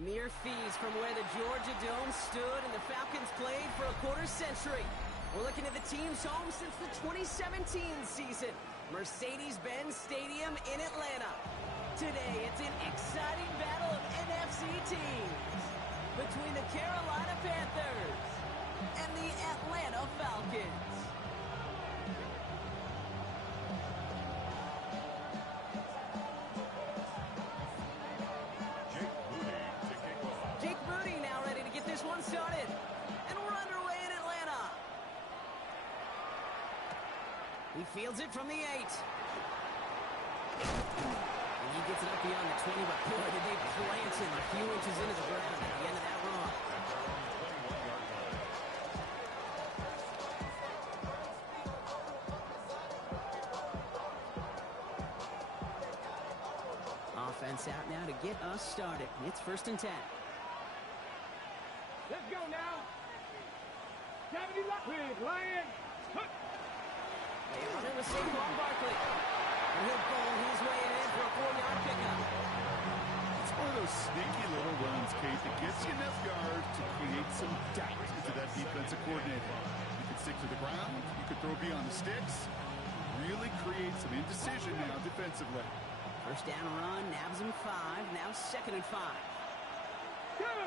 Mere fees from where the Georgia Dome stood and the Falcons played for a quarter century. We're looking at the team's home since the 2017 season, Mercedes-Benz Stadium in Atlanta. Today, it's an exciting battle of NFC teams between the Carolina Panthers and the Atlanta Falcons. Started, and we're underway in Atlanta. He fields it from the 8. And he gets it up beyond the 20, but boy, did they plant him a few inches into the ground at the end of that run. Offense out now to get us started. It's 1st and 10. Let's go now. Gravity lock with Lion. They run it with Saquon Barkley. And he'll bowl his way in for a 4-yard pickup. It's one of those sneaky little runs, Kate, that gets you enough yards to create some doubt into that defensive coordinator. You can stick to the ground. You can throw beyond the sticks. Really create some indecision now defensively. 1st down run, nabs him 5. Now 2nd and 5. Go!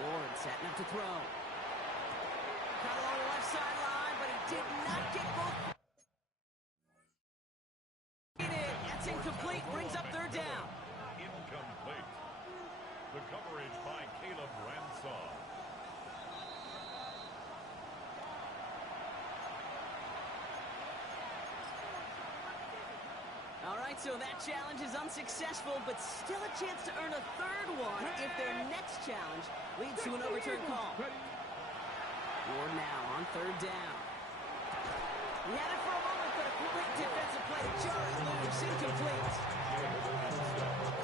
Ward setting up to throw. Cut along the left sideline, but he did not get both. That's incomplete. Brings up 3rd down. Incomplete. The coverage by Caleb Ransaw. All right, so that challenge is unsuccessful, but still a chance to earn a 3rd one if their next challenge leads to an overturned call. Ward now on 3rd down. He had it for a moment, but a quick defensive play to jar it loose, incomplete.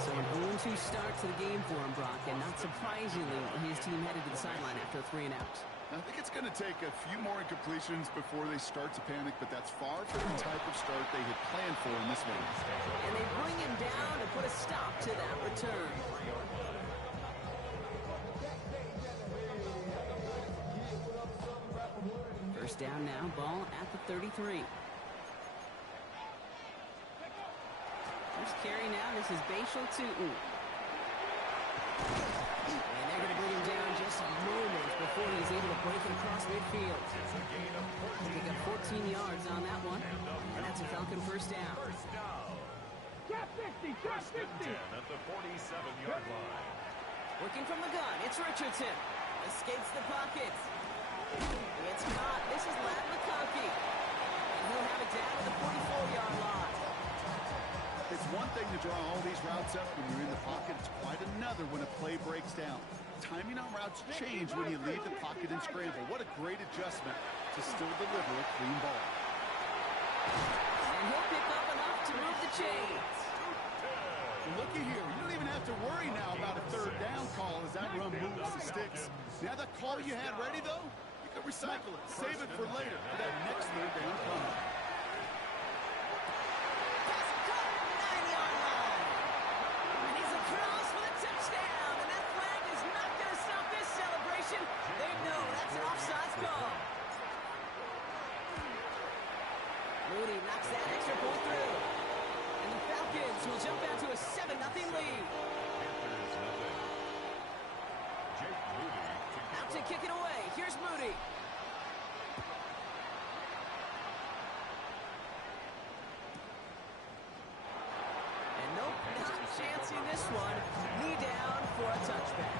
So an 0-2 start to the game for him, Brock, and not surprisingly, his team headed to the sideline after a 3 and out. I think it's going to take a few more incompletions before they start to panic, but that's far from the type of start they had planned for in this one. And they bring him down to put a stop to that return. First down now, ball at the 33. First carry now, this is Bashal Tootin. And they're going to bring him down just moments before he's able to break it across midfield. Pick up 14 yards on that one, and that's a Falcon 1st down. Drop 50, drop 50. At the 47-yard line. Working from the gun, it's Richardson. Escapes the pocket. It's caught. This is Ladd McConkey. And he'll have it down to the 44-yard line. It's one thing to draw all these routes up when you're in the pocket. It's quite another when a play breaks down. Timing on routes change when you leave the pocket and scramble. What a great adjustment to still deliver a clean ball. And he'll pick up enough to move the chains. Looky here. You don't even have to worry now about a 3rd down call as that run moves the sticks. Now that call you had ready, though, you can recycle it. Save it for later for that next 3rd down coming. Moody knocks that extra point through. And the Falcons will jump out to a 7-0 lead. Out to kick it away. Here's Moody. And nope, not chancing this one. Knee down for a touchback.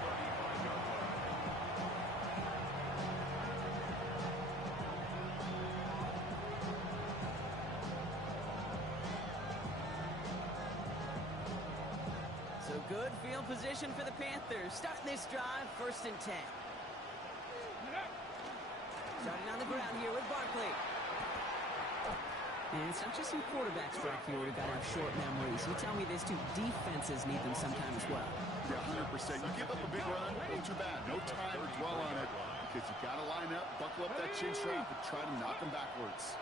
Good field position for the Panthers. Starting this drive, 1st and 10. Starting on the ground here with Barkley. And it's not just some quarterbacks, Brock, here who've got to have short memories. You tell me this, too. Defenses need them sometimes as well. Yeah, 100%. You give up a big run, not too bad. No time to dwell on it because you got to line up, buckle up that chin strap, and try to knock them backwards.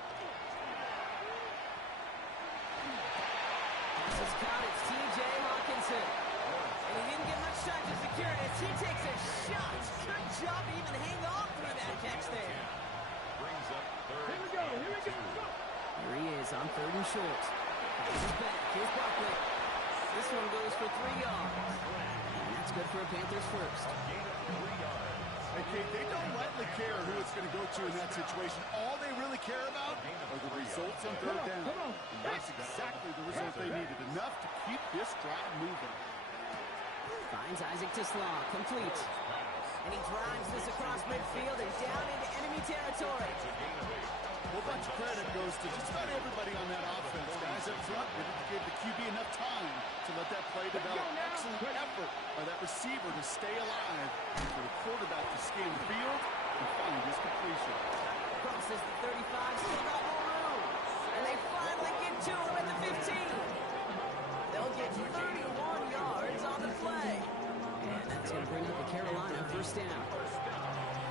pass is caught. It's T.J. Hawkinson. And he didn't get much time to secure it as he takes a shot. Good job to even hang on through that catch there. Brings up third. Here we go. Here we go. Here he is on 3rd and short. He's back. Here's Barkley. This one goes for 3 yards. And that's good for a Panthers first. Gain of 3 yards. Hey, Kate, they don't rightly care who it's going to go to in that situation. All they really care about are the results on 3rd down. And that's exactly the result they needed. Enough to keep this drive moving. Finds Isaac to Slaw. Complete. And he drives this across midfield and down into enemy territory. A whole bunch of credit goes to just about everybody on that offense. Guys up front, they gave the QB enough time to let that play develop. Excellent effort by that receiver to stay alive and for the quarterback to scan the field and find his completion. Crosses the 35, still got more room. And they finally get to him at the 15. They'll get 31 yards on the play. And that's going to bring up the Carolina first down.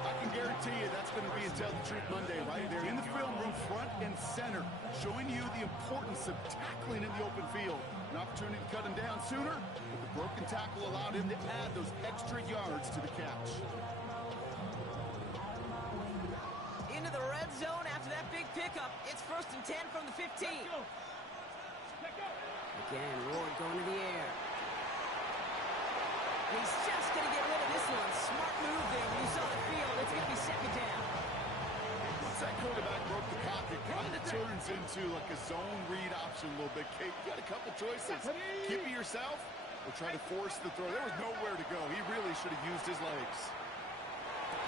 I can guarantee you that's going to be Tell the Truth Monday right there in the film room, front and center, showing you the importance of tackling in the open field. An opportunity to cut him down sooner, but the broken tackle allowed him to add those extra yards to the catch. Into the red zone after that big pickup. It's 1st and 10 from the 15. Again, Ward going to the air. He's just going to get rid of this one. Smart move there. When you saw the field, it's going to be 2nd down. Once that quarterback broke the pocket, kind of turns into like a zone read option a little bit. Kate, you got a couple choices. Keep it yourself or try to force the throw. There was nowhere to go. He really should have used his legs.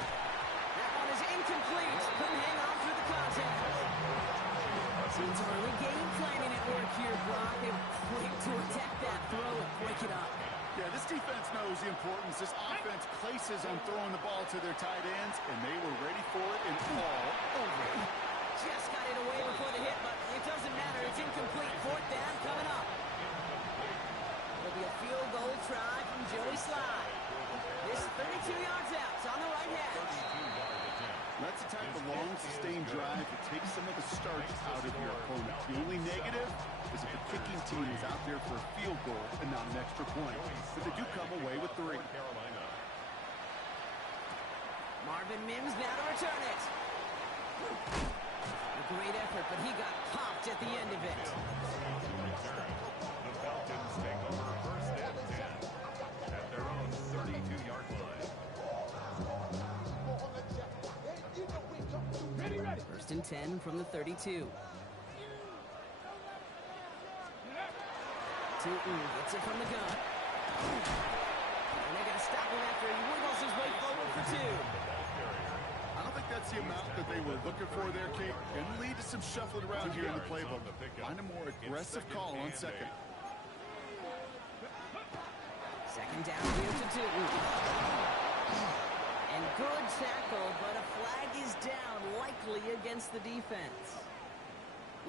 That one is incomplete. Couldn't hang on through the contact. Seems early game planning at work here, Brock. They were quick to attack that throw and break it up. Yeah, this defense knows the importance. This offense places on throwing the ball to their tight ends, and they were ready for it and all over it. Just got it away before the hit, but it doesn't matter. It's incomplete. 4th down coming up. It'll be a field goal try from Joey Slye. This 32 yards out. It's on the right hash. That's the type of long, sustained drive that takes some of the starch out of your opponent. The only negative is if the kicking team is out there for a field goal and not an extra point. But they do come away with 3. Marvin Mims now to return it. A great effort, but he got popped at the end of it. The Falcons take over 1st and 10 at their own 32-yard line. Ready. 1st and 10 from the 32. Tootin gets it from the gun. And they're going to stop him after he wiggles his way forward for 2. I don't think that's the amount that they were looking for there, Kate. And lead to some shuffling around here in the playbook. Find a more aggressive call on 2nd. 2nd down here to Tootin. And good tackle, but a flag is down, likely against the defense.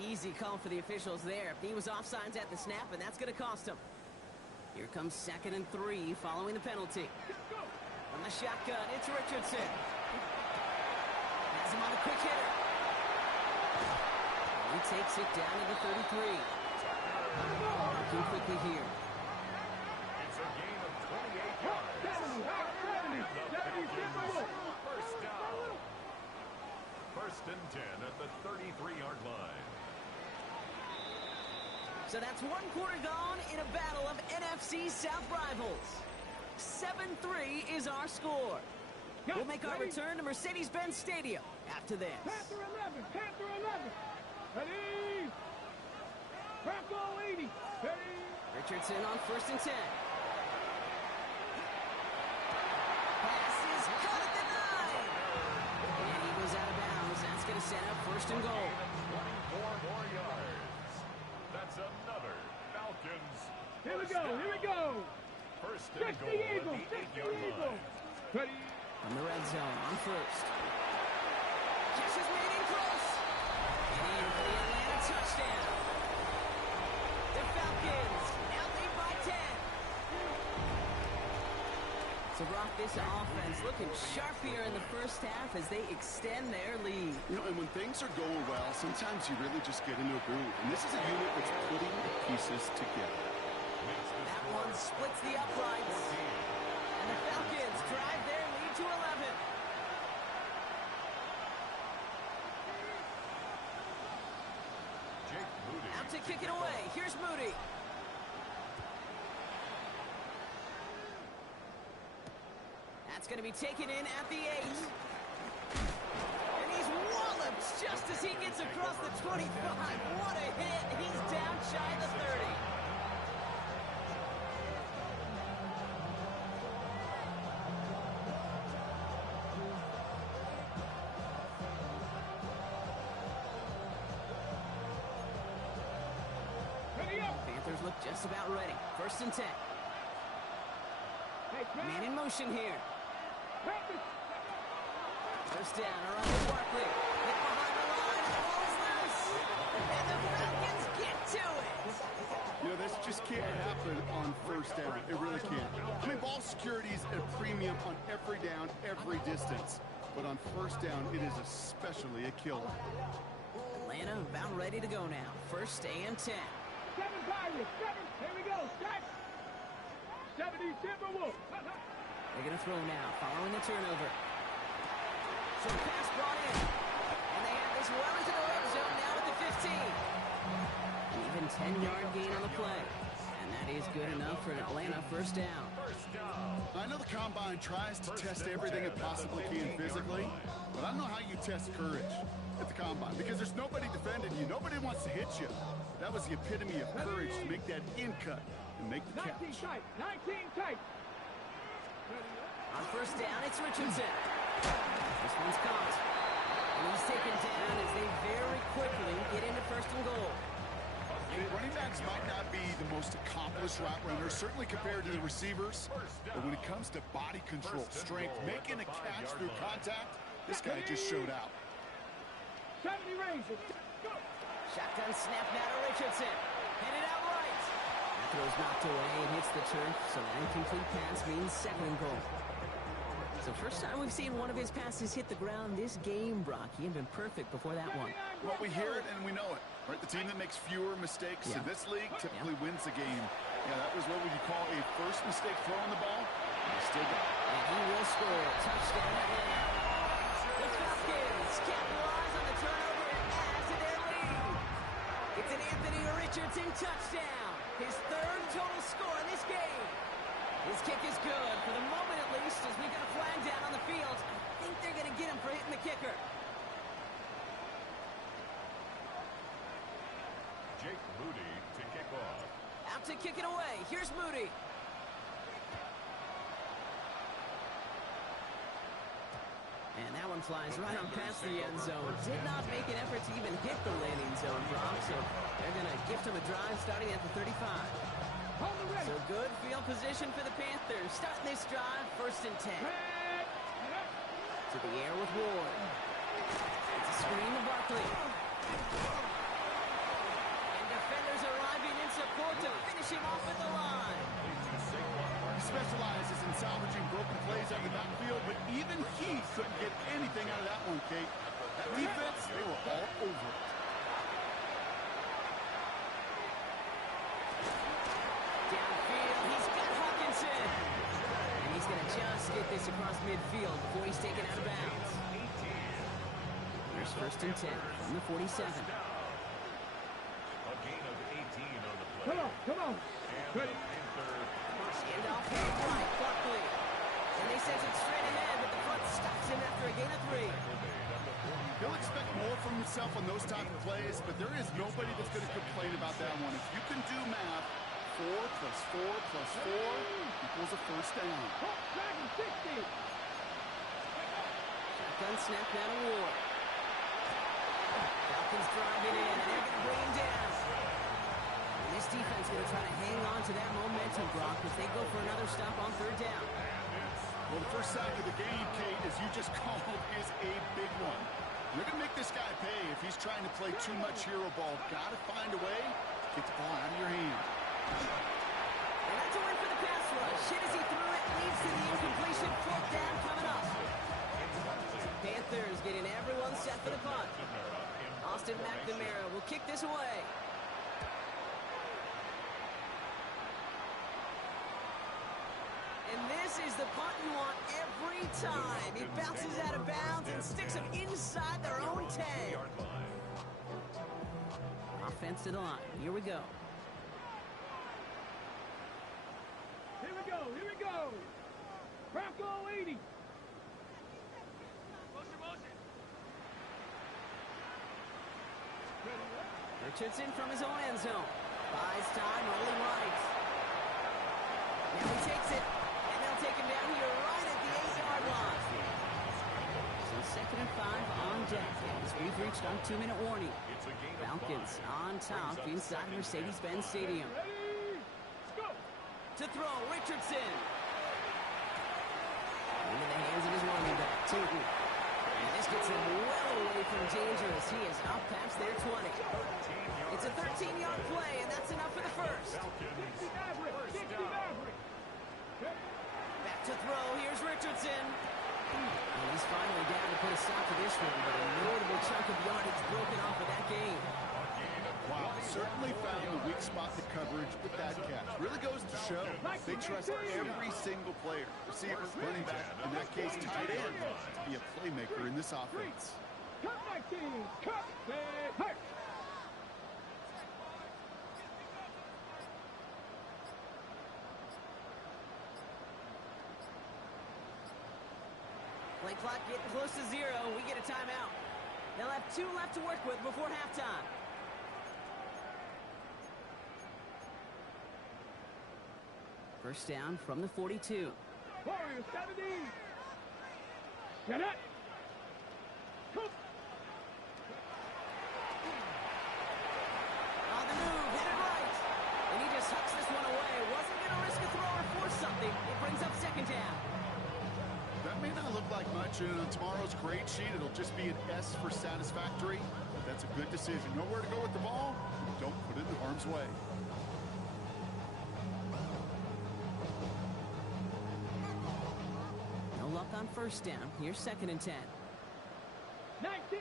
Easy call for the officials there. He was offsides at the snap, and that's going to cost him. Here comes 2nd and 3 following the penalty. From the shotgun, it's Richardson. Has him on a quick hitter. He takes it down to the 33. Working quickly here. It's a gain of 28 yards. First down. 1st and 10 at the 33-yard line. So that's 1 quarter gone in a battle of NFC South rivals. 7-3 is our score. We'll make our return to Mercedes-Benz Stadium after this. Panther 11. Ready. Bronco 80. Ready. Richardson on 1st and 10. Pass is cut at the 9. And he goes out of bounds. That's going to set up 1st and goal. 24 more yards. That's another Falcons. Here we go. 1st and goal at the 8-yard line. Ready. From the red zone on 1st. Catch is made in close. And in for the Atlanta touchdown. The Falcons now lead by 10. So Brock, This offense looking sharp here in the first half as they extend their lead. You know, and when things are going well, sometimes you really just get into a groove. And this is a unit that's putting the pieces together. That one splits the uprights. And the Falcons drive their lead to 11. Out to kick it away. Here's Moody. That's going to be taken in at the 8. And he's walloped just as he gets across the 25. What a hit. He's down shy of the 30. Panthers look just about ready. 1st and 10. Man in motion here. 1st down around the Barkley. Hit behind the line. The ball's loose. And the Falcons get to it. You know, this just can't happen on 1st down. It really can't. I mean, ball security is at a premium on every down, every distance. But on 1st down, it is especially a killer. Atlanta about ready to go now. 1st and 10. 7 Pirates, 7. Here we go. Start. 70 Timberwolves. They're going to throw now, following the turnover. So pass brought in. And they have this well into the red zone now at the 15. An even 10-yard gain on the play. And that is good enough for an Atlanta 1st down. I know the Combine tries to test everything it possibly can physically, but I don't know how you test courage at the Combine because there's nobody defending you. Nobody wants to hit you. That was the epitome of courage to make that in cut and make the catch. 19 tight. 19 tight. On 1st down, it's Richardson. This one's caught. And he's taken down as they very quickly get into 1st and goal. Running backs might not be the most accomplished route runners, certainly compared to the receivers. But when it comes to body control, strength, making a catch through contact, this guy just showed out. 70 Rangers. Go. Shotgun snap now to Richardson. Hit it out right. That throw's knocked away. It hits the turf, so an incomplete pass means 2nd and goal. So first time we've seen one of his passes hit the ground this game, Brock. He had been perfect before that one. Well, we hear it and we know it, right? The team that makes fewer mistakes in this league typically wins the game. Yeah, that was what would you call a first mistake throwing the ball. He still got it. And he will score. Touchdown Atlanta. The Falcons capitalize on the turnover and add to their lead. It's an Anthony Richardson touchdown. His 3rd total score in this game. His kick is good, for the moment at least, as we got a flag down on the field. I think they're going to get him for hitting the kicker. Jake Moody to kick off. Out to kick it away. Here's Moody. And that one flies right on past the end zone. Did not make an effort to even hit the landing zone, Brock, so they're going to gift him a drive starting at the 35. So good field position for the Panthers. Starting this drive, 1st and 10. To the air with Ward. It's a screen to Barkley. And defenders arriving in support to finish him off at the line. He specializes in salvaging broken plays out of the backfield, but even he couldn't get anything out of that one, Kate. That defense, they were all over it. Downfield, he's got Hawkinson. And he's going to just get this across midfield before he's taken out of bounds. Here's 1st and 10 from the 47. A gain of 18 on the play. Come on. And the Panthers Hand off here, right, Barkley. And they send it straight ahead, but the front stops him after a gain of 3. He'll expect more from himself on those type of plays, but there is nobody that's going to complain about that one. If you can do math, 4 plus 4 plus 4 equals a 1st down. Dragon 60. Shotgun snap down to Ward. Falcons driving in, and they're going to bring him down. And this defense going to try to hang on to that momentum, Brock, as they go for another stop on 3rd down. Well, the first sack of the game, Kate, as you just called, is a big one. You're going to make this guy pay if he's trying to play too much hero ball. Got to find a way to get the ball out of your hand. And tries to win for the pass rush. Hit as he threw it, leads to the incompletion. Fourth down coming up. Panthers getting everyone set for the punt. Austin McNamara will kick this away. And this is the punt you want every time. It bounces out of bounds and sticks them inside their own 10. Offense to the line. Here we go. Here we go. Here we go. Bronco 80. Richardson from his own end zone. Buys time, rolling right. Now he takes it, and they'll take him down here right at the 8-yard line. So 2nd and 5 on deck as we've reached our 2-minute warning. Falcons on top inside Mercedes-Benz Stadium. Ready? Let's go. To throw, Richardson. Into the hands of his running back, Tootin. And this gets him well away from dangerous. He is up past their 20. It's a 13-yard play, and that's enough for the first. 60 average. 60 average. Back to throw. Here's Richardson. And he's finally down to put a stop to this one, but a notable chunk of yardage broken off of that game. Wow, certainly found the weak spot in the coverage with that catch. Really goes to show they trust every single player, receiver, running back, in that case tight end, to be a playmaker in this offense. Cut my team. Cut. Hurt. Play clock getting close to 0. We get a timeout. They'll have 2 left to work with before halftime. First down from the 42. Warriors 70. Get it. Come. On the move, hit it right. And he just hucks this one away. Wasn't going to risk a throw or force something. It brings up 2nd down. That may not look like much, and on tomorrow's grade sheet, it'll just be an S for satisfactory. But that's a good decision. Know where to go with the ball. Don't put it in harm's way. No luck on first down. Here's 2nd and 10. 19.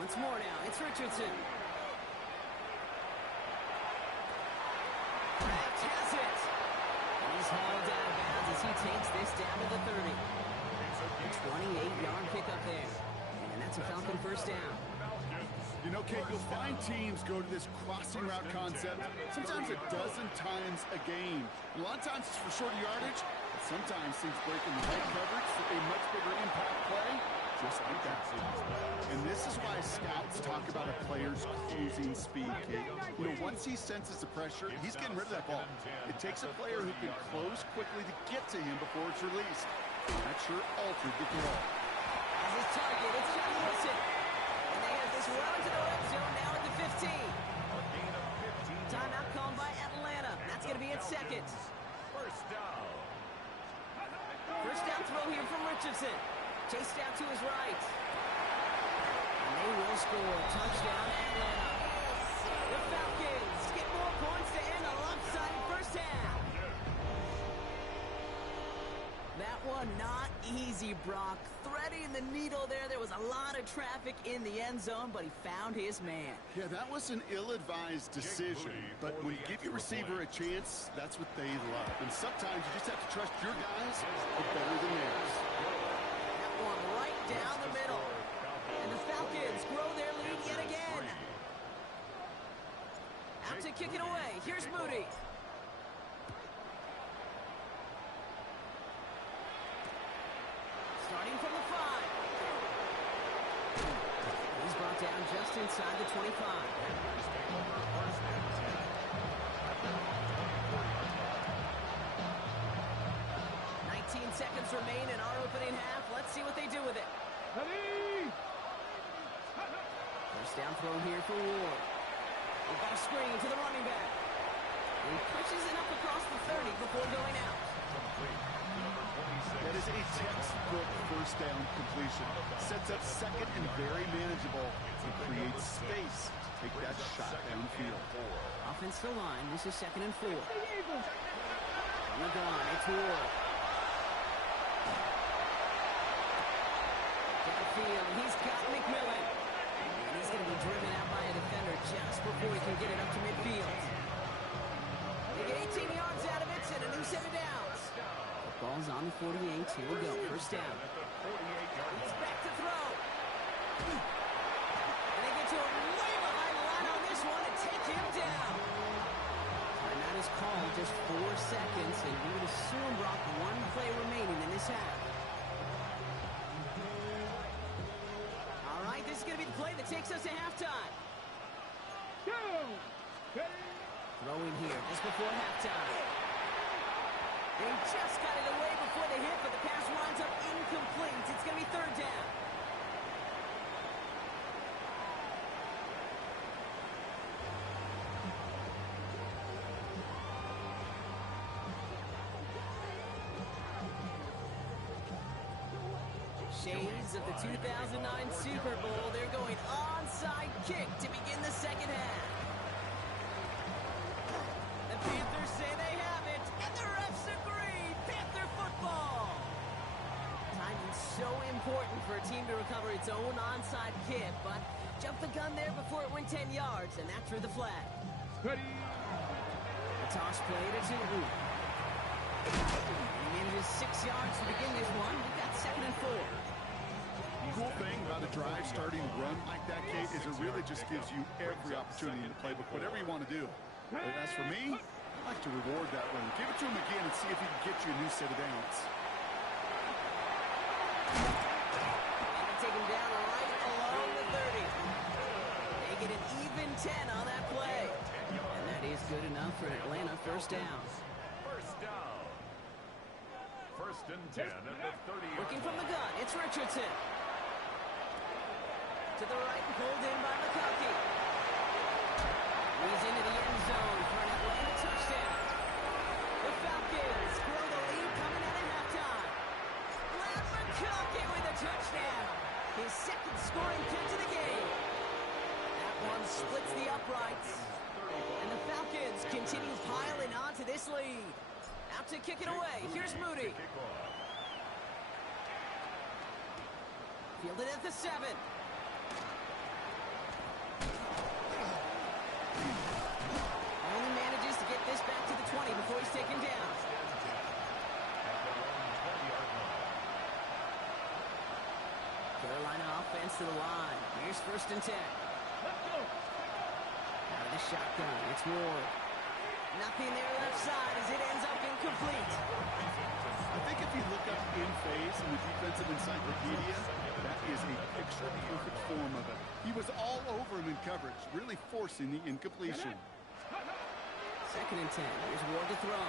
Once more now, it's Richardson. Kraft has it. And he's hauled out of bounds as he takes this down to the 30. A 28-yard pickup there. And that's a Falcon first down. You know, Kate, you'll find teams go to this crossing route concept sometimes a dozen times a game. A lot of times it's for shorter yardage, but sometimes things break in the right coverage for a much bigger impact play, just like that. And this is why scouts talk about a player's cruising speed, Kate. You know, once he senses the pressure, he's getting rid of that ball. It takes a player who can close quickly to get to him before it's released. That sure altered the throw. As his target, it's Johnny Wilson. And they have this well into the red zone now at the 15. Timeout called by Atlanta. That's going to be its 2nd. First down. First down throw here from Richardson. Chased out to his right. And they will score. Touchdown, Atlanta. The Falcons get more points to end a lopsided first half. That one not easy, Brock. Threading the needle there. There was a lot of traffic in the end zone, but he found his man. Yeah, that was an ill-advised decision. But when you give your receiver a chance, that's what they love. And sometimes you just have to trust your guys are better than theirs. That one right down the middle. And the Falcons grow their lead yet again. Out to kick it away. Here's Moody. Starting from the 5. He's brought down just inside the 25. 19 seconds remain in our opening half. Let's see what they do with it. Ready. First down throw here for Ward. We've got a screen to the running back. He pushes it up across the 30 before going out. Complete. Number 27, That is a textbook first down completion. Sets up second and very manageable and creates space to take that shot downfield. Offensive line, this is 2nd and 4. On the gun, it's Ward. Downfield, he's got McMillan. And he's going to be driven out by a defender just before he can get it up to midfield. They get 18 yards out of it and a new set of downs. The ball's on the 48. Here we go. First down. He's back to throw. And they get to him way behind the line on this one and take him down. Timeout is called, just 4 seconds, and we would assume, Brock, 1 play remaining in this half. All right, this is going to be the play that takes us to halftime. Throwing here just before halftime. They just got it away before the hit, but the pass winds up incomplete. It's going to be 3rd down. Shades of the 2009 Super Bowl. They're going onside kick to begin the second half. The Panthers say they have it, and the refs agree. Panther football. Timing's so important for a team to recover its own onside kick, but jumped the gun there before it went 10 yards, and that drew the flag. Ready. The toss play to Newton. He manages 6 yards to begin this one. We've got 2nd and 4. The cool thing about a drive starting run like that, Kate, is it really just gives you every opportunity in the playbook, whatever you want to do. But as for me, I like to reward that run. Give it to him again and see if he can get you a new set of downs. And take him down right along the 30. They get an even 10 on that play. And that is good enough for Atlanta. First down. First down. 1st and 10 at the 30. Looking from the gun, it's Richardson. To the right, pulled in by McConkey. He's into the end zone for an Atlanta touchdown. The Falcons grow the lead coming out of halftime. McConkey with a touchdown. His 2nd scoring catch of the game. That one splits the uprights. And the Falcons continue piling on to this lead. Out to kick it away. Here's Moody. Fielded at the 7. Only manages to get this back to the 20 before he's taken down. Carolina offense to the line. Here's 1st and 10. Out of the shotgun, it's Ward. Nothing there left side as it ends up incomplete. I think if you look up in phase in the defensive encyclopedia, that is a picture-perfect form of it. He was all over him in coverage, really forcing the incompletion. 2nd and 10. Here's Ward to throw.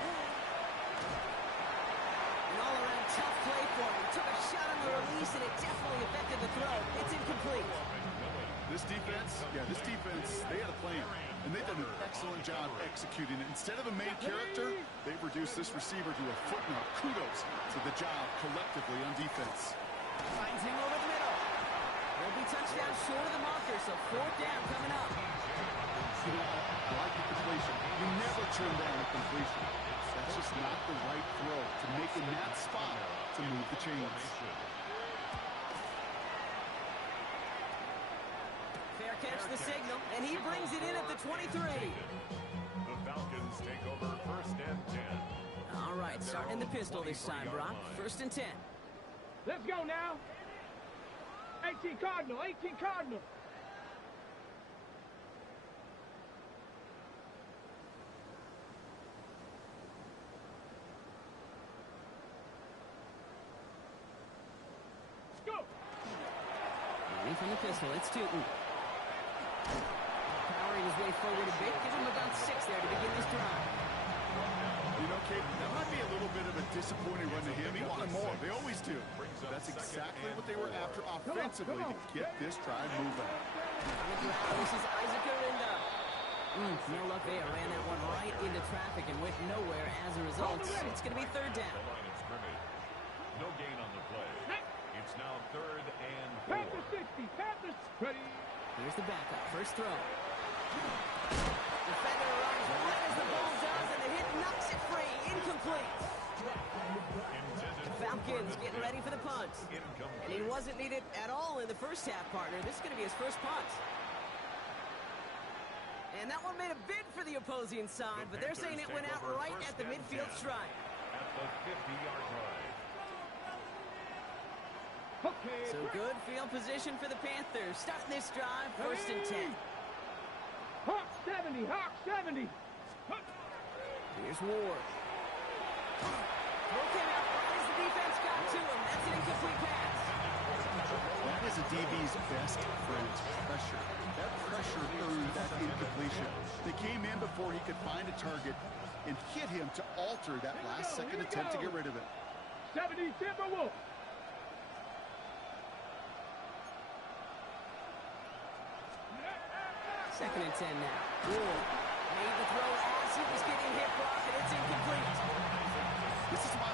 An all-around tough play for him. He took a shot on the release, and it definitely affected the throw. It's incomplete. This defense, they had a plan, and they've done an excellent job executing it. Instead of a main character, they've reduced this receiver to a footnote. Kudos to the job collectively on defense. Finds him over the middle. They'll be touchdown short of the marker, so 4th down coming up. I like the completion. You never turn down a completion. That's just not the right throw to make in that spot to move the chains. Fair catch the signal, and he brings it in at the 23. The Falcons take over 1st and 10. All right, starting in the pistol this time, Brock. 1st and 10. Let's go now. 18 Cardinal, 18 Cardinal. Let's go. Running from the pistol, it's Tootin. Powering his way forward a bit. Give him about 6 there to begin this drive. You know, Kate, that might be a little bit of a disappointing run to him. He wanted more. They always do. That's exactly what they were after offensively to get this drive moving. On the ground, this is Isaac Arinda. No luck there. Ran that one right into traffic and went nowhere as a result. It's going to be 3rd down. No gain on the play. It's now 3rd and 4. Panther 60. Panthers ready. Here's the backup. First throw. Defender arrives right as the ball does, and the hit knocks it free. Incomplete. The Falcons getting ready for the punt. And he wasn't needed at all in the first half, partner. This is going to be his first punt. And that one made a bid for the opposing side, but they're saying it went out right at the midfield stripe. At the 50-yard line. Okay. So good field position for the Panthers. Starting this drive, 1st and 10. Hawk 70. Hawk 70. Here's Ward. Throw came out right as the defense got to him. That's an incomplete pass. That is a DB's best friend, pressure. That pressure earned that incompletion. They came in before he could find a target and hit him to alter that last-second attempt to get rid of it. 70 Timberwolves. Second and 10 now. Ward made the throw as he was getting hit blocked, and it's incomplete. This is why...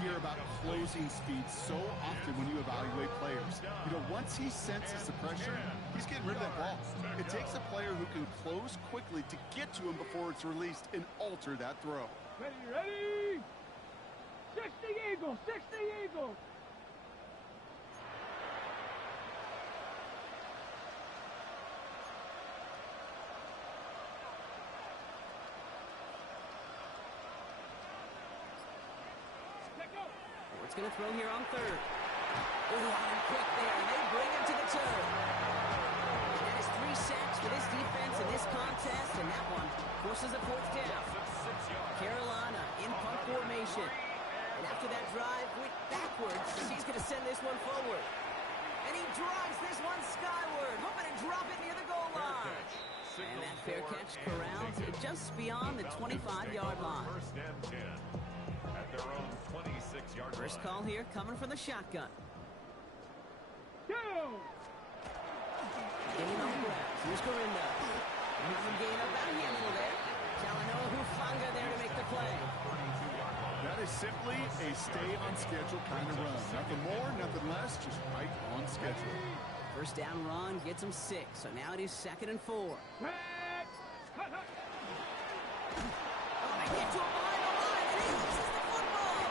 hear about closing speed so often when you evaluate players. You know, once he senses the pressure, he's getting rid of that ball. It takes a player who can close quickly to get to him before it's released and alter that throw. Ready. 60 Eagles. 60 Eagles. Ward's going to throw here on 3rd. Line quick there, and they bring him to the turf. That is 3 sacks for this defense in this contest, and that one forces a 4th down. Carolina in punt formation. And after that drive went backwards, he's going to send this one forward. And he drives this one skyward, hoping to drop it near the goal line. And that fair catch corralled just beyond the 25-yard line. 1st and 10. At their own 26-yard line. First call here coming from the shotgun. Go. Getting on the ground. Here's Gorinda. Another gain up out handle there. Talanoa Hufanga there to make the play. That is simply a stay-on-schedule kind of run. Nothing more, nothing less, just right on schedule. First down run gets him 6, so now it is 2nd and 4. Oh, they get to him behind the line, and he loses the football.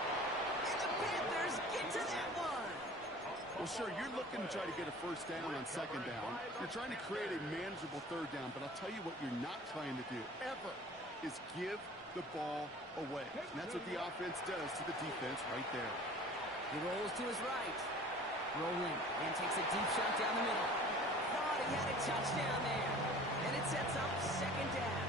And the Panthers get to that one. Well, sure, you're looking to try to get a first down on 2nd down. You're trying to create a manageable 3rd down, but I'll tell you what you're not trying to do, ever, is give the ball away. And that's what the offense does to the defense right there. He rolls to his right. Rolling and takes a deep shot down the middle. Thought he had a touchdown there. And it sets up 2nd down.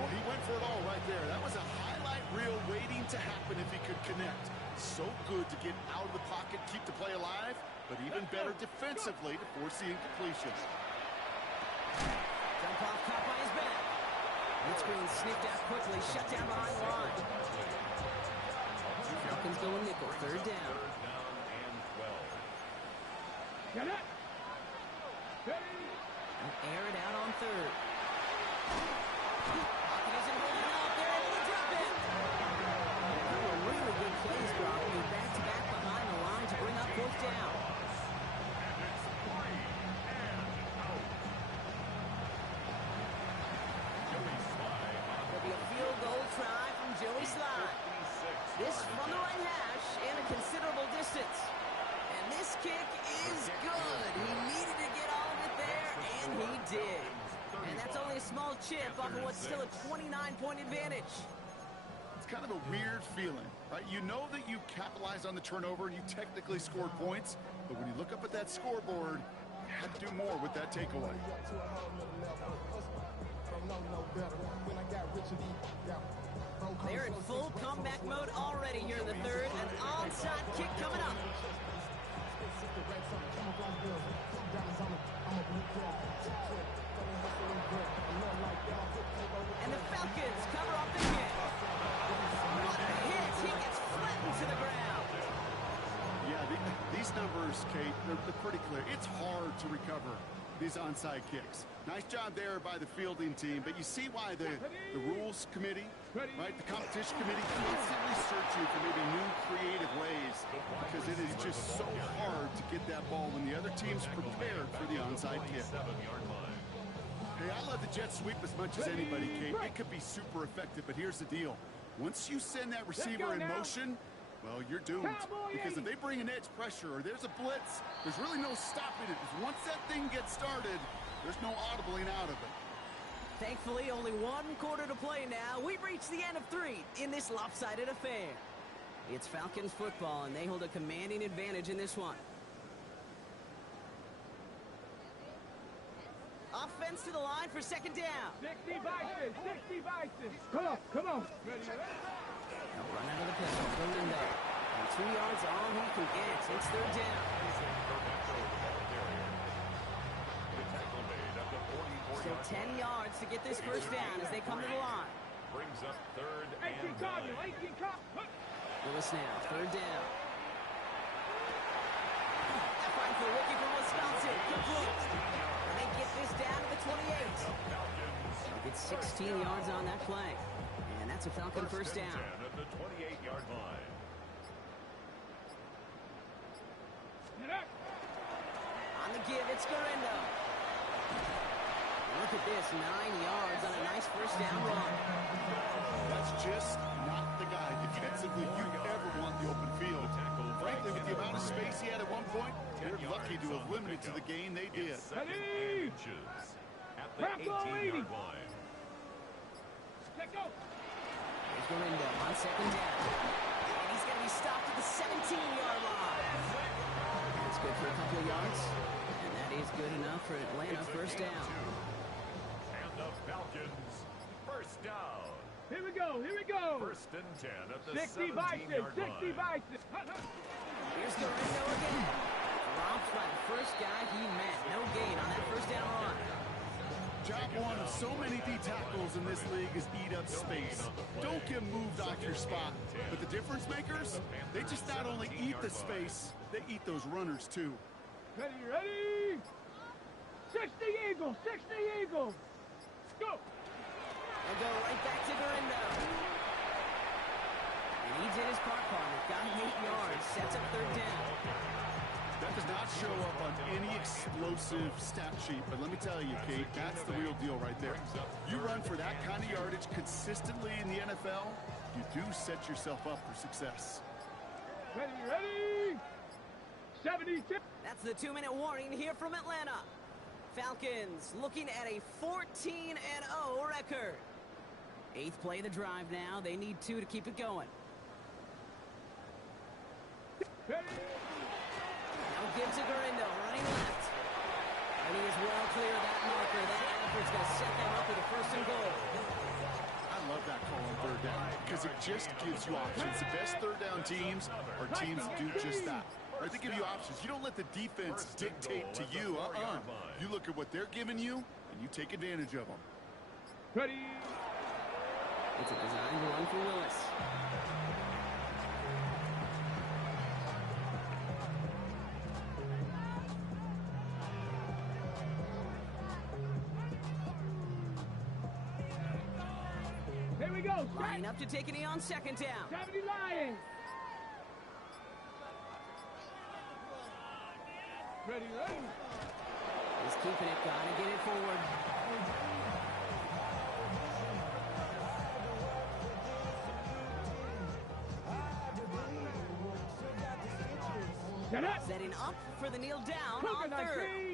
Well, he went for it all right there. That was a highlight reel waiting to happen if he could connect. So good to get out of the pocket, keep the play alive, but even better defensively to force the incompletion. Jump off caught by his back. Mid-screen sniffed out quickly, shut down behind the line. Falcons going nickel, 3rd down. 3rd down and 12. Get it. Ready. And air it out on 3rd. Pocket isn't holding up. They're able to drop it. They were really good plays, Brock. They're back-to-back behind the line to bring up 4th down. And it's 3 and out. Joey Sly on There'll be a field goal try from Joey Sly. 56. This from the right hash and a considerable distance. And this kick is good. He needed to get all of it there, and he did. And that's only a small chip off of what's still a 29-point advantage. It's kind of a weird feeling, right? You know that you capitalized on the turnover and you technically scored points, but when you look up at that scoreboard, you had to do more with that takeaway. They're in full comeback mode already here in the third. An onside kick coming up. And the Falcons cover off the kick. What a hit! He gets flattened to the ground. Yeah, these numbers, Kate, they're pretty clear. It's hard to recover these onside kicks. Nice job there by the fielding team, but you see why the rules committee, right, the competition committee constantly searching for maybe new creative ways, because it is just so hard to get that ball when the other team's prepared for the onside kick. Hey, I love the jet sweep as much as anybody, Kate. It could be super effective, but here's the deal. Once you send that receiver in motion, well, you're doomed. Because if they bring an edge pressure or there's a blitz, there's really no stopping it. Once that thing gets started, there's no audibling out of it. Thankfully, only one quarter to play now. We've reached the end of 3 in this lopsided affair. It's Falcons football, and they hold a commanding advantage in this one. Offense to the line for second down. 60 Bison, 60 Bison. Come on, come on. Ready, ready. They'll run out of the pistol. Go in there. And 2 yards all he can get. It's third down. So 10 yards to get this first down as they come to the line. Brings up third and 9. Lewis now, third down. Fine for Ricky from Wisconsin. Complete. And they get this down to the 28. It's 16 yards on that play. And that's a Falcon first down. At the 28-yard line. On the give, it's Garendo. Look at this, 9 yards on a nice first down run. That's just not the guy defensively you ever want the open field. Frankly, with the amount of space he had at one point, they're lucky to have limited to the gain they did. At the 18-yard line. There's Garendo on second down. And he's going to be stopped at the 17-yard line. That's good for a couple of yards. And that is good enough for Atlanta first down. And the Falcons first down. Here we go, here we go. First and 10 at the 60 Bison, 17-yard 60 line. Bison. Here's Garendo again. Dropped by the first guy he met. No gain on that first down run. Job one of so many D tackles in this league is eat up space. Don't get moved off your spot. But the difference makers, they just not only eat the space, they eat those runners too. Ready, ready. 60 Eagles, 60 Eagles. Go. They'll go right back to Garendo. And he did his part, partner. Got him 8 yards. Sets up third down. That does not show up on any explosive stat sheet, but let me tell you, Kate, that's the real deal right there. You run for that kind of yardage consistently in the NFL, you do set yourself up for success. Ready, ready. 72. That's the 2-minute warning here from Atlanta. Falcons looking at a 14-0 record. 8th play of the drive now. They need 2 to keep it going. Ready. Now gives to Garendo, running left. And he is well clear of that marker. That effort's going to set them up with a first and goal. I love that call on third down because it just gives you options. The best third down teams are teams that do just that. Right, they give you options. You don't let the defense dictate to you. You look at what they're giving you, and you take advantage of them. Ready. It's a designed run for Willis. Here we go. Line up to take a knee on second down. 70 Lions. Ready, ready. He's keeping it. Gotta get it forward. Set up. Setting up for the kneel down Cook on and I third. see.